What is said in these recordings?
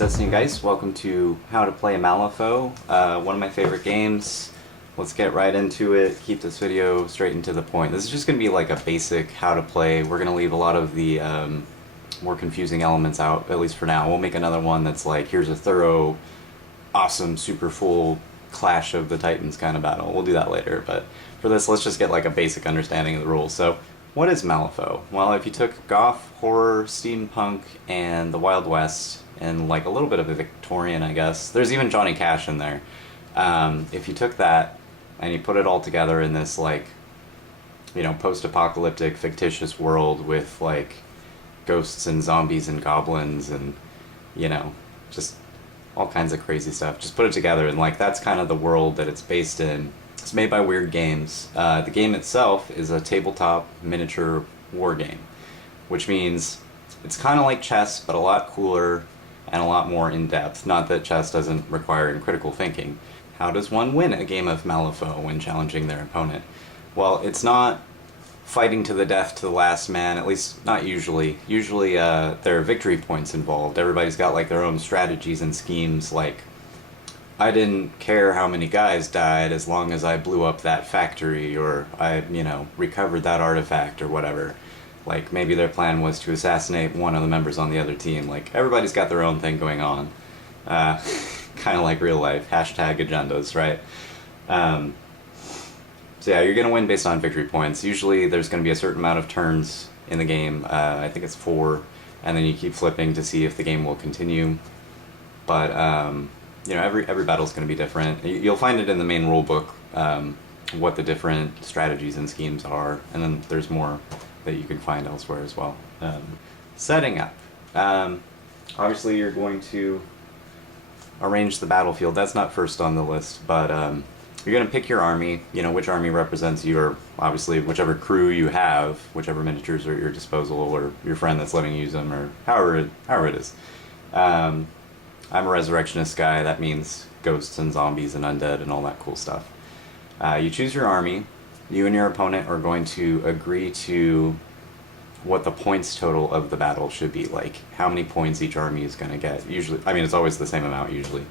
is destinygheist. Welcome to How to Play Malifaux, one of my favorite games. Let's get right into it, keep this video straight and to the point. This is just going to be like a basic how to play. We're going to leave a lot of the more confusing elements out, at least for now. We'll make another one that's like, here's a thorough, awesome, super full Clash of the Titans kind of battle. We'll do that later, but for this, let's just get like a basic understanding of the rules. So, what is Malifaux? Well, if you took goth, horror, steampunk, and the Wild West, and like a little bit of a Victorian, I guess. There's even Johnny Cash in there. If you took that and you put it all together in this like, you know, post-apocalyptic fictitious world with like ghosts and zombies and goblins and, you know, just all kinds of crazy stuff. Just put it together and like that's kind of the world that it's based in. It's made by Weird Games. The game itself is a tabletop miniature war game, which means it's kind of like chess, but a lot cooler and a lot more in-depth. Not that chess doesn't require critical thinking. How does one win a game of Malifaux when challenging their opponent? Well, it's not fighting to the death to the last man, at least not usually. Usually there are victory points involved. Everybody's got like their own strategies and schemes, like I didn't care how many guys died as long as I blew up that factory, or I, you know, recovered that artifact or whatever. Like, maybe their plan was to assassinate one of the members on the other team. Like, everybody's got their own thing going on. Kind of like real life. Hashtag agendas, right? So yeah, you're going to win based on victory points. Usually there's going to be a certain amount of turns in the game. I think it's 4. And then you keep flipping to see if the game will continue. But, you know, every battle's going to be different. You'll find it in the main rule book, what the different strategies and schemes are. And then there's more that you can find elsewhere as well. Setting up. Obviously you're going to arrange the battlefield. That's not first on the list, but you're going to pick your army, you know, which army represents you, or obviously whichever crew you have, whichever miniatures are at your disposal, or your friend that's letting you use them, or however it is. I'm a resurrectionist guy. That means ghosts and zombies and undead and all that cool stuff. You choose your army. You and your opponent are going to agree to what the points total of the battle should be, like how many points each army is going to get. Usually, I mean, it's always the same amount usually.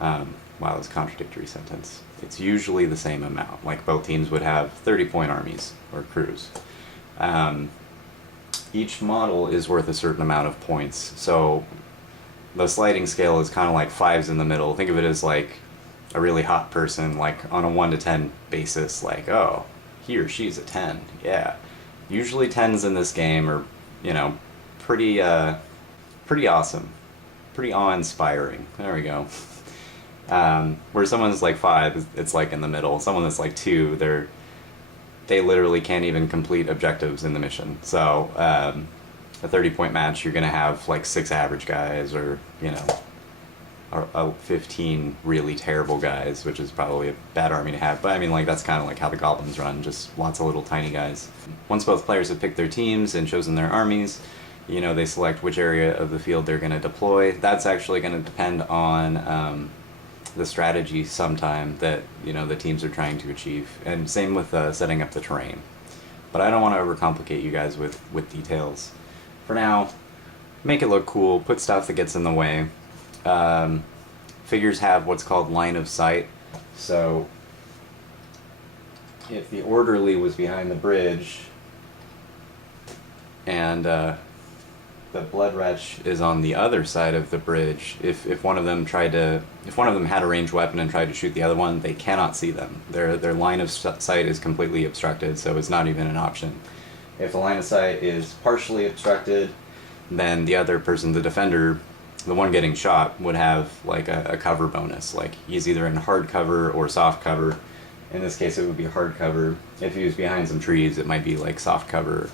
Wow, that's a contradictory sentence. It's usually the same amount. Like both teams would have 30-point armies or crews. Each model is worth a certain amount of points. So the sliding scale is kind of like 5s in the middle. Think of it as like a really hot person, like on a 1 to 10 basis, like, oh, he or she's a 10, yeah. Usually 10s in this game are, you know, pretty awesome, pretty awe-inspiring. There we go. Where someone's like 5, it's like in the middle. Someone that's like 2, they literally can't even complete objectives in the mission. So a 30-point match, you're gonna have like 6 average guys, or, you know, 15 really terrible guys, which is probably a bad army to have. But I mean, like, that's kind of like how the goblins run, just lots of little tiny guys. Once both players have picked their teams and chosen their armies, you know, they select which area of the field they're going to deploy. That's actually going to depend on the strategy sometime that, you know, the teams are trying to achieve. And same with setting up the terrain. But I don't want to overcomplicate you guys with details. For now, make it look cool, put stuff that gets in the way. Figures have what's called line of sight. So if the orderly was behind the bridge and the Bloodwretch is on the other side of the bridge, if one of them had a ranged weapon and tried to shoot the other one, they cannot see them. Their line of sight is completely obstructed, so it's not even an option. If the line of sight is partially obstructed, then the other person, the defender, the one getting shot, would have like a cover bonus. Like, he's either in hard cover or soft cover. In this case it would be hard cover. If he was behind some trees, it might be like soft cover.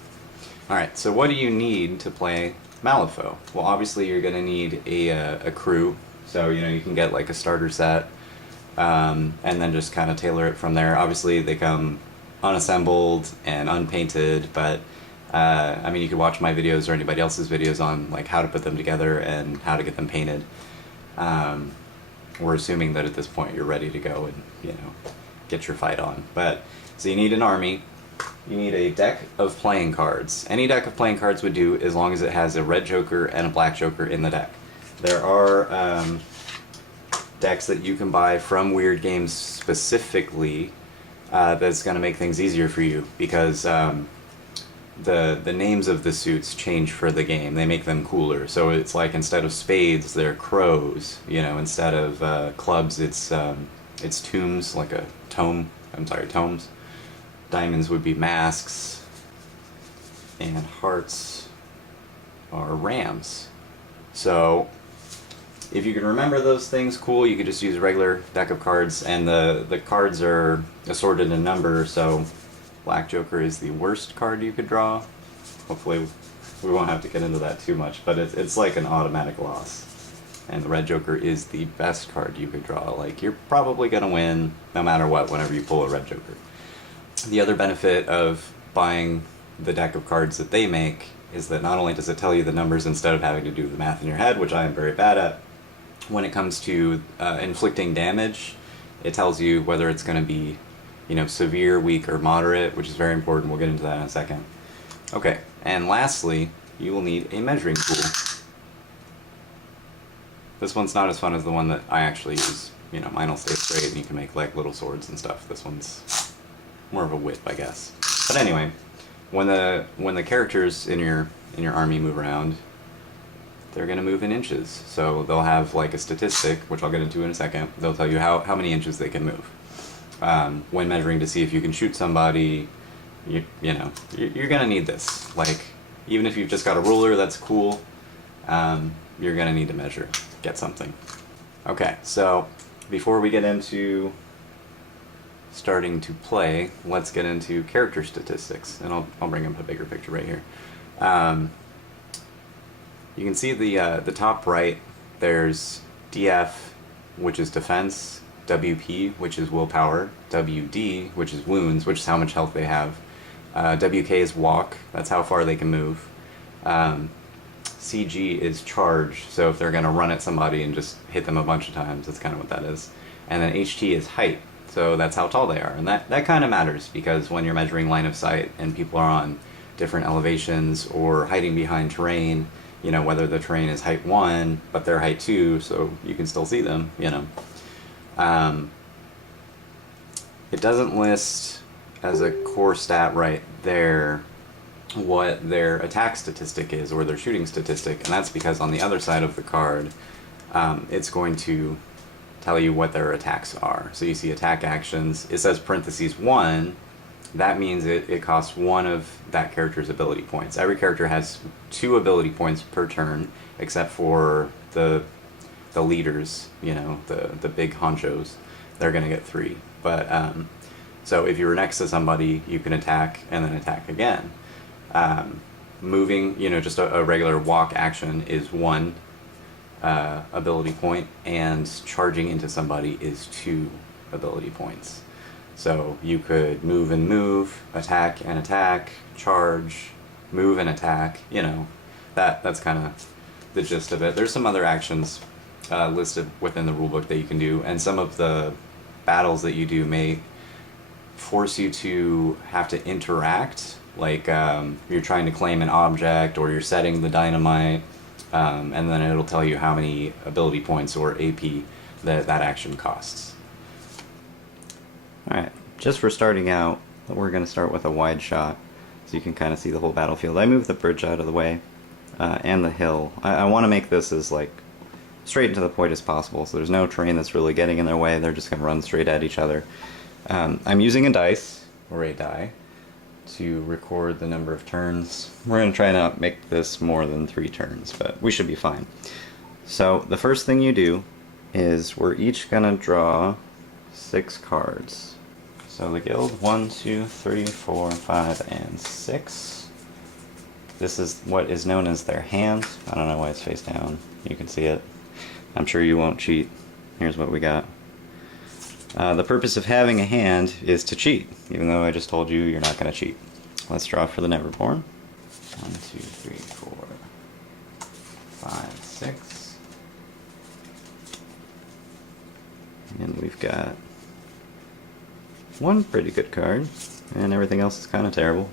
Alright, so what do you need to play Malifaux? Well, obviously you're going to need a crew. So, you know, you can get like a starter set, and then just kind of tailor it from there. Obviously they come unassembled and unpainted, but I mean, you could watch my videos or anybody else's videos on like how to put them together and how to get them painted. We're assuming that at this point you're ready to go and, you know, get your fight on. But so you need an army. You need a deck of playing cards. Any deck of playing cards would do, as long as it has a red joker and a black joker in the deck. There are decks that you can buy from Weird Games specifically that's going to make things easier for you, because the names of the suits change for the game. They make them cooler. So it's like, instead of spades, they're crows. You know, instead of clubs, it's tombs, like a tome. I'm sorry, tomes. Diamonds would be masks, and hearts are rams. So if you can remember those things, cool. You could just use a regular deck of cards, and the cards are assorted in number, so Black Joker is the worst card you could draw. Hopefully we won't have to get into that too much, but it's like an automatic loss. And the Red Joker is the best card you could draw. Like, you're probably going to win no matter what whenever you pull a Red Joker. The other benefit of buying the deck of cards that they make is that not only does it tell you the numbers instead of having to do the math in your head, which I am very bad at, when it comes to inflicting damage, it tells you whether it's going to be, you know, severe, weak, or moderate, which is very important. We'll get into that in a second. Okay, and lastly, you will need a measuring tool. This one's not as fun as the one that I actually use. You know, mine will stay straight and you can make like little swords and stuff. This one's more of a whip, I guess. But anyway, when the characters in your army move around, they're going to move in inches. So they'll have like a statistic, which I'll get into in a second. They'll tell you how many inches they can move. When measuring to see if you can shoot somebody, you're going to need this. Like, even if you've just got a ruler, that's cool. You're going to need to measure, get something. Okay, so before we get into starting to play, let's get into character statistics, and I'll bring up a bigger picture right here. You can see the top right, there's DF, which is defense, WP, which is willpower, WD, which is wounds, which is how much health they have, WK is walk, that's how far they can move, CG is charge, so if they're going to run at somebody and just hit them a bunch of times, that's kind of what that is. And then HT is height, so that's how tall they are. And that kind of matters, because when you're measuring line of sight and people are on different elevations or hiding behind terrain, you know, whether the terrain is height 1, but they're height 2, so you can still see them, you know. It doesn't list as a core stat right there what their attack statistic is, or their shooting statistic, and that's because on the other side of the card, it's going to tell you what their attacks are. So you see attack actions, it says parentheses 1, that means it costs 1 of that character's ability points. Every character has 2 ability points per turn, except for the leaders, you know, the big honchos, they're going to get 3. But, so if you were next to somebody, you can attack and then attack again. Moving, you know, just a regular walk action is 1 ability point, and charging into somebody is 2 ability points. So you could move and move, attack and attack, charge, move and attack, you know, that's kind of the gist of it. There's some other actions listed within the rulebook that you can do, and some of the battles that you do may force you to have to interact, like you're trying to claim an object, or you're setting the dynamite, and then it'll tell you how many ability points or AP that action costs. Alright, just for starting out, we're going to start with a wide shot, so you can kind of see the whole battlefield. I moved the bridge out of the way, and the hill. I want to make this as like straight and to the point as possible, so there's no terrain that's really getting in their way. They're just going to run straight at each other. I'm using a dice, or a die, to record the number of turns. We're going to try not make this more than 3 turns, but we should be fine. So the first thing you do is we're each going to draw 6 cards. So the guild, 1, 2, 3, 4, 5, and 6. This is what is known as their hand. I don't know why it's face down. You can see it. I'm sure you won't cheat. Here's what we got. The purpose of having a hand is to cheat, even though I just told you you're not going to cheat. Let's draw for the Neverborn. 1, 2, 3, 4, 5, 6. And we've got 1 pretty good card, and everything else is kind of terrible.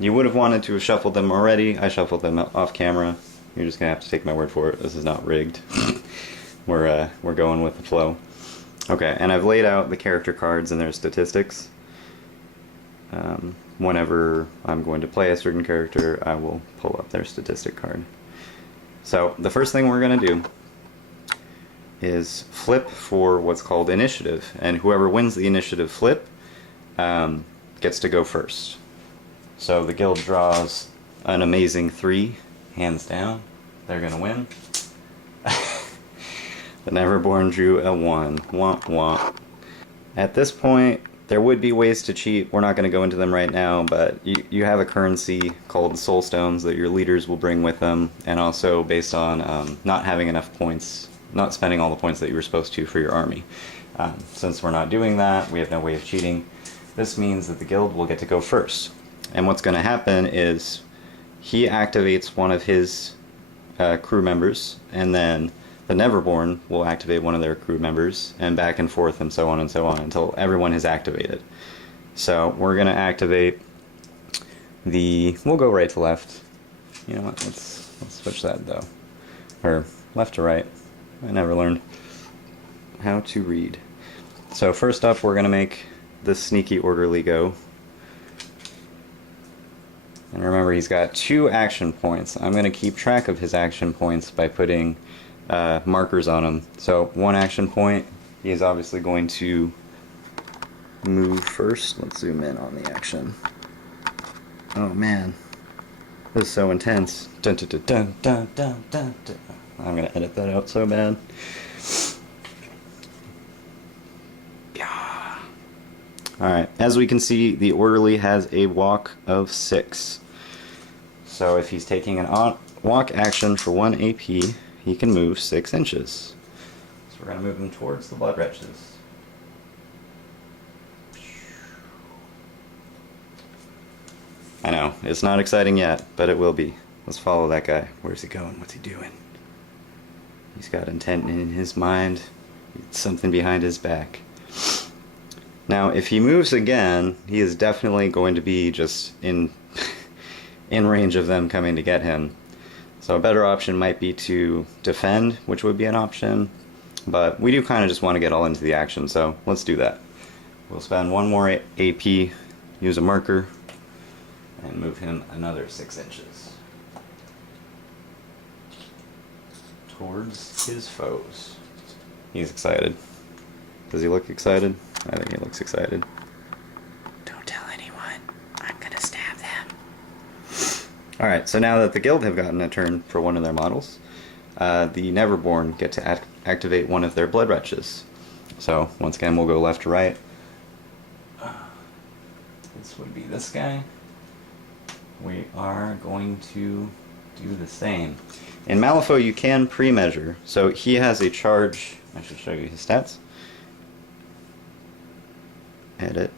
You would have wanted to have shuffled them already. I shuffled them off camera. You're just gonna have to take my word for it. This is not rigged. We're going with the flow. Okay, and I've laid out the character cards and their statistics. Whenever I'm going to play a certain character, I will pull up their statistic card. So the first thing we're going to do is flip for what's called initiative, and whoever wins the initiative flip gets to go first. So the guild draws an amazing 3, hands down. They're going to win. The Neverborn drew a 1. Womp womp. At this point, there would be ways to cheat. We're not going to go into them right now, but you have a currency called soul stones that your leaders will bring with them, and also based on not having enough points, not spending all the points that you were supposed to for your army. Since we're not doing that, we have no way of cheating. This means that the guild will get to go first. And what's going to happen is he activates one of his crew members, and then the Neverborn will activate one of their crew members, and back and forth and so on until everyone is activated. So we're going to activate we'll go right to left. You know what, let's switch that though. Or left to right. I never learned how to read. So first up, we're going to make the sneaky orderly go. And remember, he's got 2 action points. I'm going to keep track of his action points by putting markers on him. So 1 action point, he is obviously going to move first. Let's zoom in on the action. Oh man, this is so intense. Dun, dun, dun, dun, dun, dun, dun, dun. I'm going to edit that out so bad. Yeah. Alright, as we can see, the orderly has a walk of 6. So if he's taking an walk action for 1 AP, he can move 6 inches. So we're going to move him towards the Bloodwretches. I know, it's not exciting yet, but it will be. Let's follow that guy. Where's he going? What's he doing? He's got intent in his mind. Something behind his back. Now, if he moves again, he is definitely going to be just in range of them coming to get him. So a better option might be to defend, which would be an option, but we do kind of just want to get all into the action, so let's do that. We'll spend 1 more AP, use a marker, and move him another 6 inches towards his foes. He's excited. Does he look excited? I think he looks excited. Don't tell anyone. I'm gonna stab them. Alright, so now that the guild have gotten a turn for one of their models, the Neverborn get to activate one of their Bloodwretches. So, once again, we'll go left to right. This would be this guy. We are going to do the same. In Malifaux, you can pre-measure. So he has a charge. I should show you his stats. Edit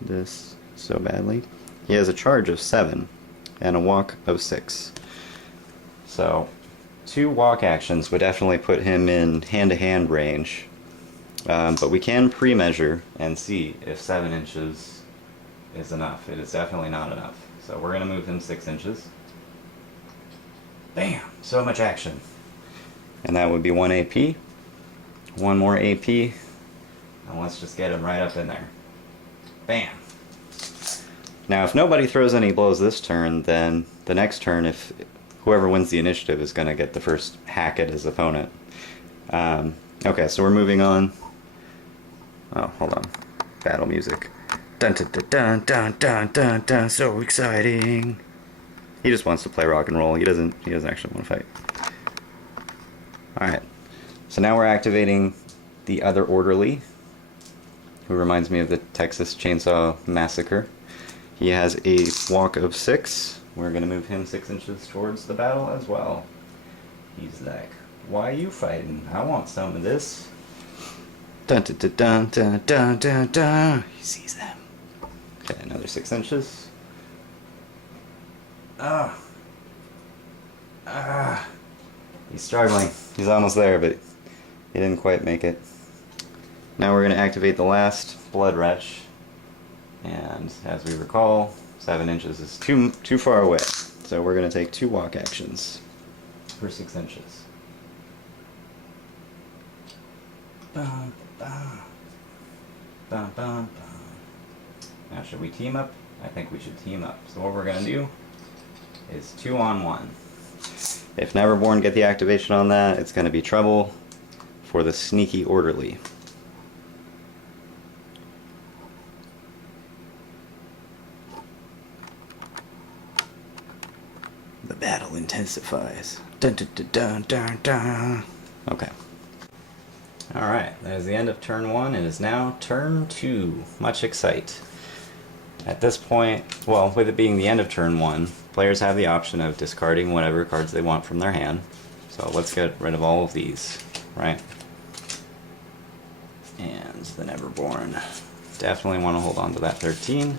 this so badly. He has a charge of 7 and a walk of 6. So 2 walk actions would definitely put him in hand-to-hand range. But we can pre-measure and see if 7 inches is enough. It is definitely not enough. So we're going to move him 6 inches. Bam! So much action. And that would be 1 AP. 1 more AP. And let's just get him right up in there. Bam! Now if nobody throws any blows this turn, then the next turn, if whoever wins the initiative is going to get the first hack at his opponent. Okay, so we're moving on. Oh, hold on. Battle music. Dun dun dun dun dun dun dun, so exciting. He just wants to play rock and roll. He doesn't actually want to fight. Alright. So now we're activating the other orderly, who reminds me of the Texas Chainsaw Massacre. He has a walk of 6. We're going to move him 6 inches towards the battle as well. He's like, why are you fighting? I want some of this. Dun dun dun dun dun dun dun. He sees them. Okay, another 6 inches. He's struggling. He's almost there, but he didn't quite make it. Now we're going to activate the last Bloodwretch. And as we recall, 7 inches is too far away. So we're going to take 2 walk actions. per 6 inches. Bum, bum. Bum, bum, bum. Now should we team up? I think we should team up. So what we're going to do is 2-on-1. If Neverborn get the activation on that, it's going to be trouble for the sneaky orderly. The battle intensifies. Dun, dun, dun, dun, dun, dun. Okay. Alright, that is the end of turn 1. It is now turn 2. Much excite. At this point, well, with it being the end of turn 1, players have the option of discarding whatever cards they want from their hand. So let's get rid of all of these, right? And the Neverborn. Definitely want to hold on to that 13.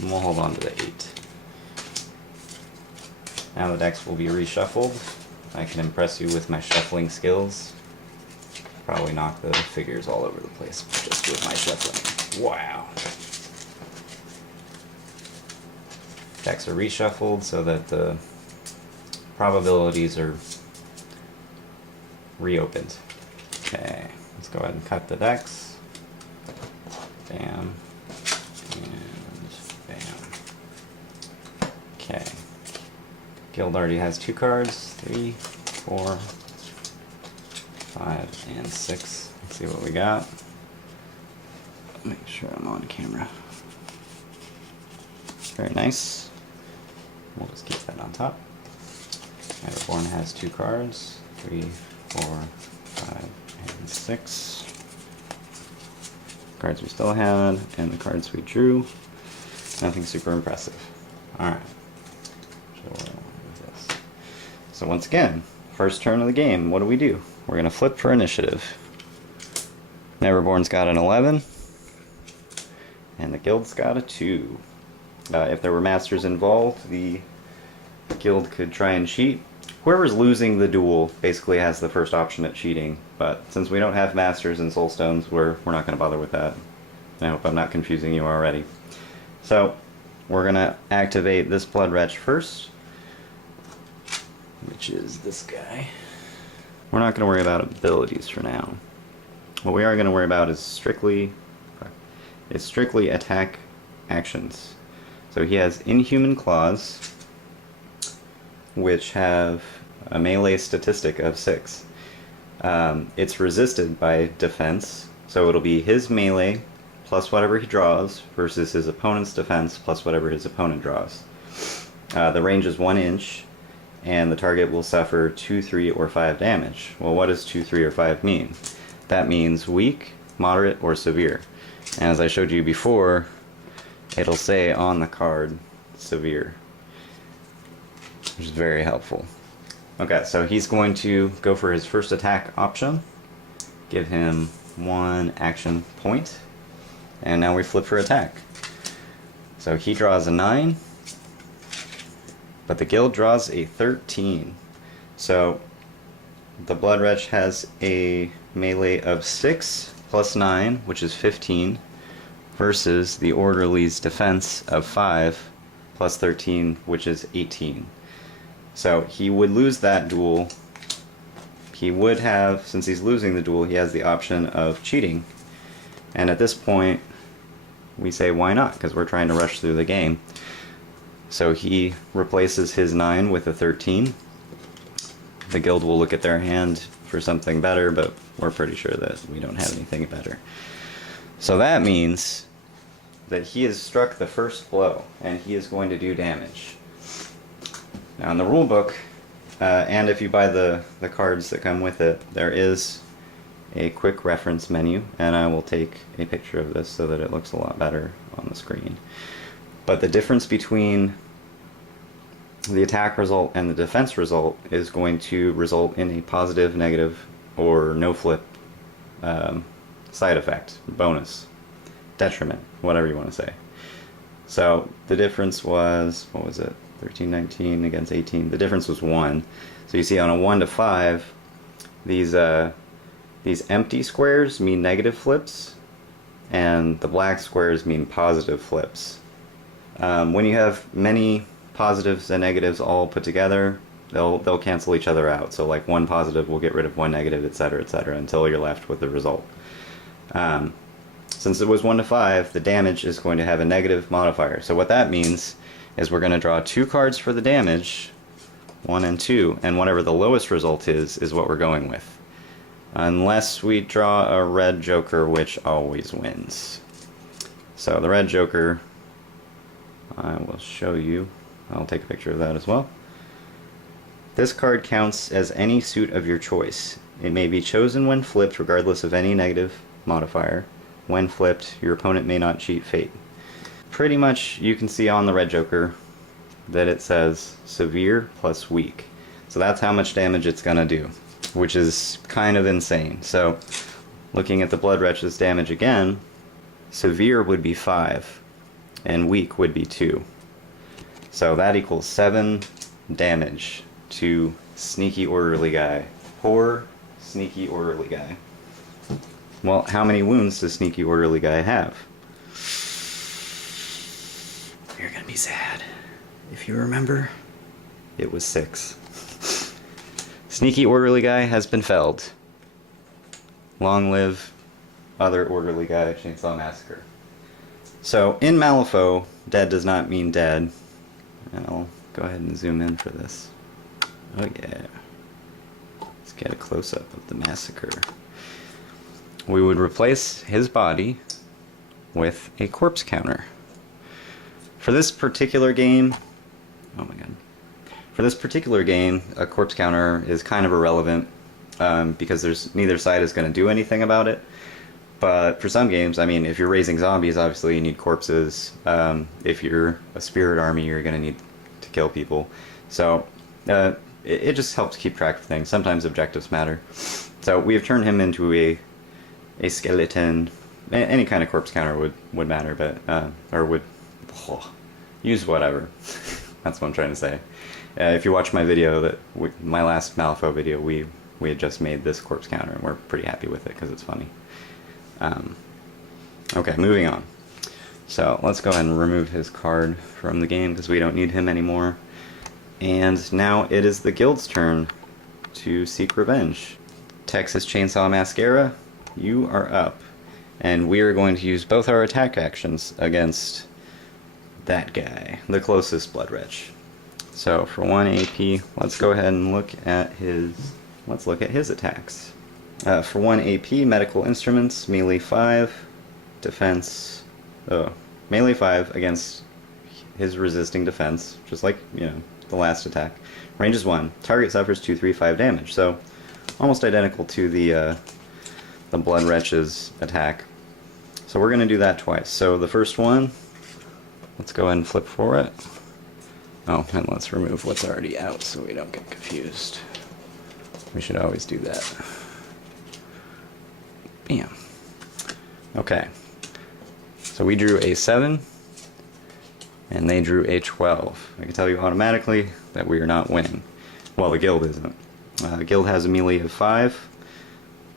And we'll hold on to the 8. Now the decks will be reshuffled. I can impress you with my shuffling skills. Probably knock the figures all over the place just with my shuffling. Wow. Decks are reshuffled so that the probabilities are reopened. Okay, let's go ahead and cut the decks. Bam. And bam. Okay. Guild already has 2 cards. 3, 4, 5, and 6. Let's see what we got. Make sure I'm on camera. Very nice. We'll just keep that on top. Neverborn has 2 cards. 3, 4, 5, and 6. Cards we still had, and the cards we drew. Nothing super impressive. Alright. So once again, first turn of the game, what do? We're going to flip for initiative. Neverborn's got an 11, and the Guild's got a 2. If there were Masters involved, the Guild could try and cheat. Whoever's losing the duel basically has the first option at cheating, but since we don't have Masters and Soulstones, we're not going to bother with that. I hope I'm not confusing you already. So, we're going to activate this Bloodwretch first, which is this guy. We're not going to worry about abilities for now. What we are going to worry about is strictly attack actions. So he has Inhuman Claws, which have a melee statistic of 6. It's resisted by defense, so it'll be his melee plus whatever he draws versus his opponent's defense plus whatever his opponent draws. The range is 1 inch, and the target will suffer 2, 3, or 5 damage. Well, what does 2, 3, or 5 mean? That means weak, moderate, or severe. And as I showed you before, it'll say on the card, severe, which is very helpful. Okay, so he's going to go for his first attack option, give him 1 action point, and now we flip for attack. So he draws a 9, but the Guild draws a 13. So the Bloodwretch has a melee of 6 plus 9, which is 15, versus the Orderly's defense of 5 plus 13, which is 18. So he would lose that duel. He would have, since he's losing the duel, he has the option of cheating. And at this point, we say why not, because we're trying to rush through the game. So he replaces his 9 with a 13. The Guild will look at their hand for something better, but we're pretty sure that we don't have anything better. So that means that he has struck the first blow, and he is going to do damage. Now in the rule book, and if you buy the cards that come with it, there is a quick reference menu, and I will take a picture of this so that it looks a lot better on the screen. But the difference between the attack result and the defense result is going to result in a positive, negative, or no flip side effect, bonus, detriment, whatever you want to say. So the difference was, what was it, 13, 19 against 18. The difference was 1. So you see on a 1 to 5, these empty squares mean negative flips, and the black squares mean positive flips. When you have many positives and negatives all put together, they'll cancel each other out. So like one positive will get rid of one negative, etc., until you're left with the result. Since it was 1 to 5, the damage is going to have a negative modifier. So what that means is we're going to draw 2 cards for the damage, 1 and 2, and whatever the lowest result is what we're going with. Unless we draw a red joker, which always wins. So the red joker, I will show you. I'll take a picture of that as well. This card counts as any suit of your choice. It may be chosen when flipped regardless of any negative modifier. When flipped, your opponent may not cheat fate. Pretty much you can see on the red joker that it says severe plus weak. So that's how much damage it's gonna do, which is kind of insane. So looking at the Bloodwretch's damage again, severe would be 5 and weak would be 2. So that equals 7 damage to Sneaky Orderly Guy. Poor Sneaky Orderly Guy. Well, how many wounds does Sneaky Orderly Guy have? You're gonna be sad. If you remember, it was 6. Sneaky Orderly Guy has been felled. Long live other Orderly Guy Chainsaw Massacre. So, in Malifaux, dead does not mean dead. And I'll go ahead and zoom in for this. Oh yeah. Let's get a close-up of the massacre. We would replace his body with a corpse counter. For this particular game, oh my god. For this particular game, a corpse counter is kind of irrelevant because neither side is going to do anything about it. But for some games, I mean, if you're raising zombies, obviously you need corpses. If you're a spirit army, you're going to need to kill people. So it just helps keep track of things. Sometimes objectives matter. So we have turned him into a skeleton. Any kind of corpse counter would matter, but use whatever. That's what I'm trying to say. If you watch my video, my last Malifaux video, we had just made this corpse counter, and we're pretty happy with it because it's funny. Okay, moving on. So let's go ahead and remove his card from the game because we don't need him anymore. And now it is the guild's turn to seek revenge. Texas Chainsaw Mascara, you are up. And we are going to use both our attack actions against that guy, the closest Bloodwretch. So for 1 AP, let's go ahead and look at his attacks. For 1 AP, medical instruments, melee 5, defense, melee 5 against his resisting defense, just like, the last attack. Range is 1. Target suffers 2/3/5 damage, so almost identical to the Bloodwretch's attack. So we're going to do that twice. So the first one, let's go ahead and flip for it. Oh, and let's remove what's already out so we don't get confused. We should always do that. Bam. Okay. So we drew a 7, and they drew a 12. I can tell you automatically that we are not winning. Well, the guild isn't. The guild has a melee of 5.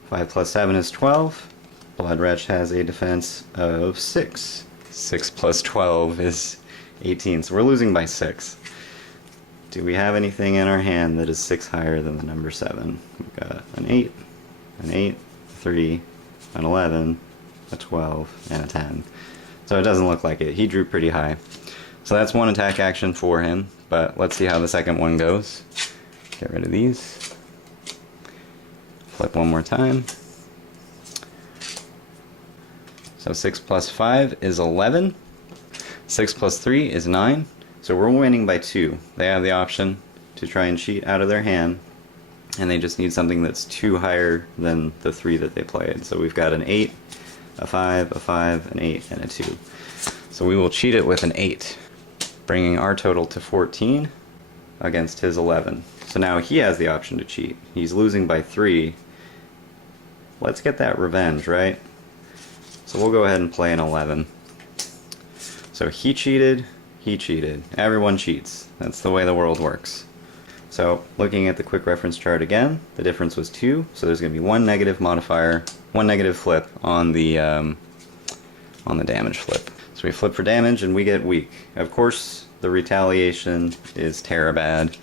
5 plus 7 is 12. Bloodwretch has a defense of 6. 6 plus 12 is 18, so we're losing by 6. Do we have anything in our hand that is 6 higher than the number 7? We've got an 8, 3, an 11, a 12, and a 10. So it doesn't look like it. He drew pretty high. So that's one attack action for him, but let's see how the second one goes. Get rid of these. Flip one more time. So 6 plus 5 is 11. 6 plus 3 is 9. So we're winning by 2. They have the option to try and cheat out of their hand, and they just need something that's 2 higher than the 3 that they played. So we've got an 8, a 5, an 8, and a 2. So we will cheat it with an 8, bringing our total to 14 against his 11. So now he has the option to cheat. He's losing by 3. Let's get that revenge, right? So we'll go ahead and play an 11. So he cheated. Everyone cheats. That's the way the world works. So looking at the quick reference chart again, the difference was 2, so there's going to be 1 negative modifier, 1 negative flip on the damage flip. So we flip for damage and we get weak. Of course, the retaliation is Terrabad.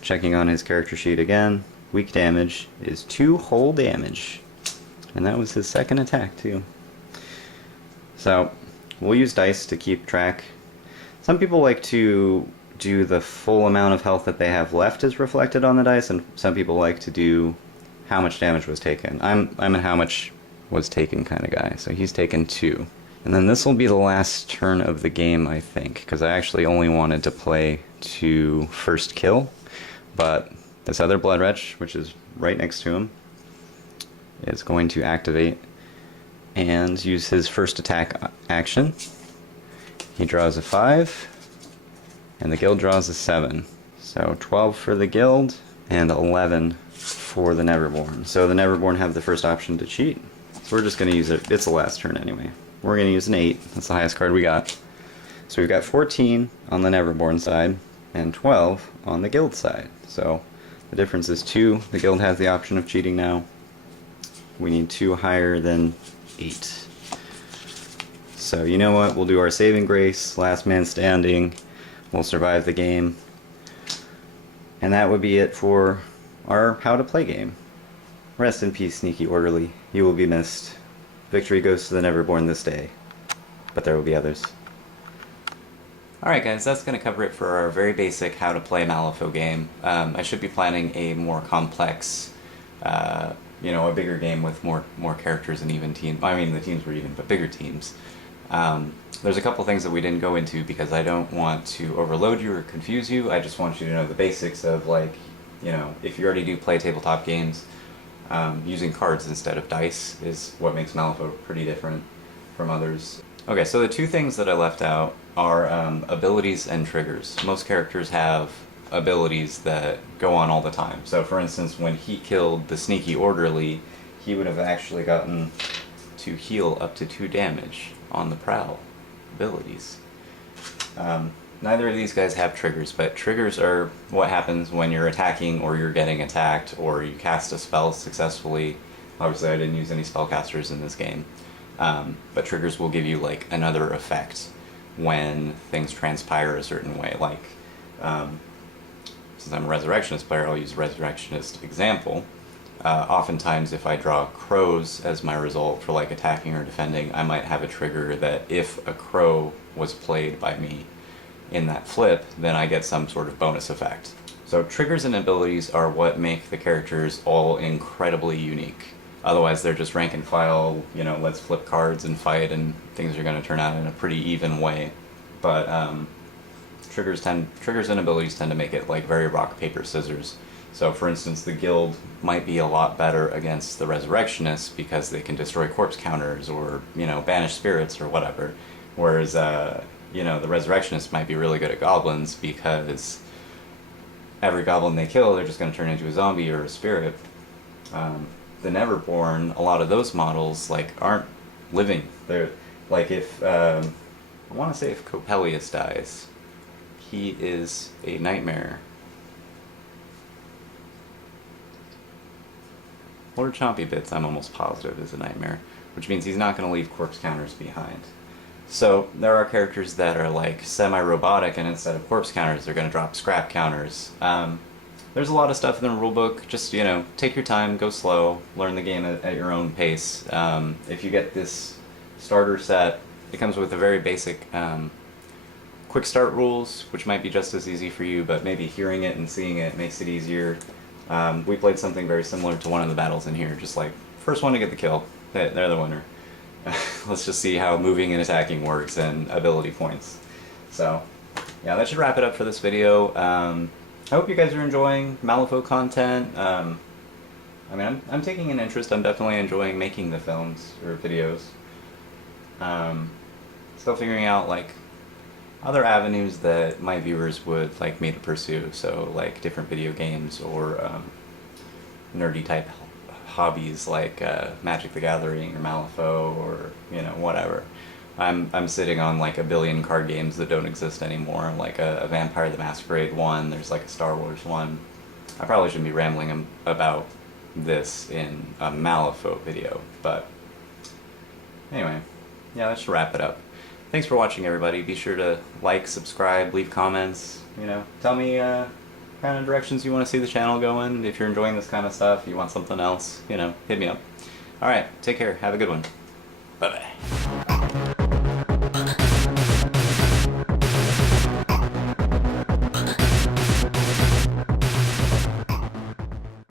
Checking on his character sheet again, weak damage is 2 whole damage. And that was his second attack too. So we'll use dice to keep track. Some people like to do the full amount of health that they have left is reflected on the dice, and some people like to do how much damage was taken. I'm a how much was taken kind of guy, so he's taken 2. And then this will be the last turn of the game, I think, because I actually only wanted to play to first kill, but this other Bloodwretch, which is right next to him, is going to activate and use his first attack action. He draws a 5, and the guild draws a 7. So 12 for the guild, and 11 for the Neverborn. So the Neverborn have the first option to cheat. So we're just going to use it. It's the last turn anyway. We're going to use an 8. That's the highest card we got. So we've got 14 on the Neverborn side, and 12 on the guild side. So the difference is 2. The guild has the option of cheating now. We need 2 higher than 8. So you know what? We'll do our saving grace, last man standing. We'll survive the game. And that would be it for our how to play game. Rest in peace, Sneaky Orderly. You will be missed. Victory goes to the Neverborn this day. But there will be others. Alright guys, that's going to cover it for our very basic how to play Malifaux game. I should be planning a more complex, a bigger game with more characters and even teams. I mean, the teams were even, but bigger teams. There's a couple things that we didn't go into because I don't want to overload you or confuse you. I just want you to know the basics of, like, if you already do play tabletop games, using cards instead of dice is what makes Malifaux pretty different from others. Okay, so the 2 things that I left out are abilities and triggers. Most characters have abilities that go on all the time. So for instance, when he killed the Sneaky Orderly, he would have actually gotten to heal up to 2 damage on the Prowl abilities. Neither of these guys have triggers, but triggers are what happens when you're attacking or you're getting attacked or you cast a spell successfully. Obviously I didn't use any spellcasters in this game, but triggers will give you like another effect when things transpire a certain way. Like, since I'm a Resurrectionist player, I'll use a Resurrectionist example. Oftentimes if I draw crows as my result for like attacking or defending, I might have a trigger that if a crow was played by me in that flip, then I get some sort of bonus effect. So triggers and abilities are what make the characters all incredibly unique. Otherwise they're just rank and file, let's flip cards and fight and things are going to turn out in a pretty even way. But triggers and abilities tend to make it like very rock, paper, scissors. So for instance, the guild might be a lot better against the Resurrectionists because they can destroy corpse counters or, banish spirits or whatever. Whereas, the Resurrectionists might be really good at goblins because every goblin they kill, they're just going to turn into a zombie or a spirit. The Neverborn, a lot of those models, aren't living. They're, if, I want to say if Coppelius dies, he is a nightmare. Lord Chompy Bits, I'm almost positive, is a nightmare, which means he's not going to leave corpse counters behind. So there are characters that are semi-robotic, and instead of corpse counters, they're going to drop scrap counters. There's a lot of stuff in the rulebook. Just, take your time, go slow, learn the game at your own pace. If you get this starter set, it comes with a very basic quick start rules, which might be just as easy for you, but maybe hearing it and seeing it makes it easier. We played something very similar to one of the battles in here, just first one to get the kill, they're the winner. Let's just see how moving and attacking works and ability points. So, yeah, that should wrap it up for this video. I hope you guys are enjoying Malifaux content. I'm taking an interest. I'm definitely enjoying making the films or videos. Still figuring out other avenues that my viewers would like me to pursue. So different video games or nerdy type hobbies like Magic the Gathering or Malifaux or whatever. I'm sitting on a billion card games that don't exist anymore, like a Vampire the Masquerade one, there's a Star Wars one. I probably shouldn't be rambling about this in a Malifaux video, but anyway, yeah, that should wrap it up. Thanks for watching, everybody. Be sure to like, subscribe, leave comments, tell me kind of directions you want to see the channel go in. If you're enjoying this kind of stuff, you want something else, you know, hit me up. Alright, take care. Have a good one. Bye-bye.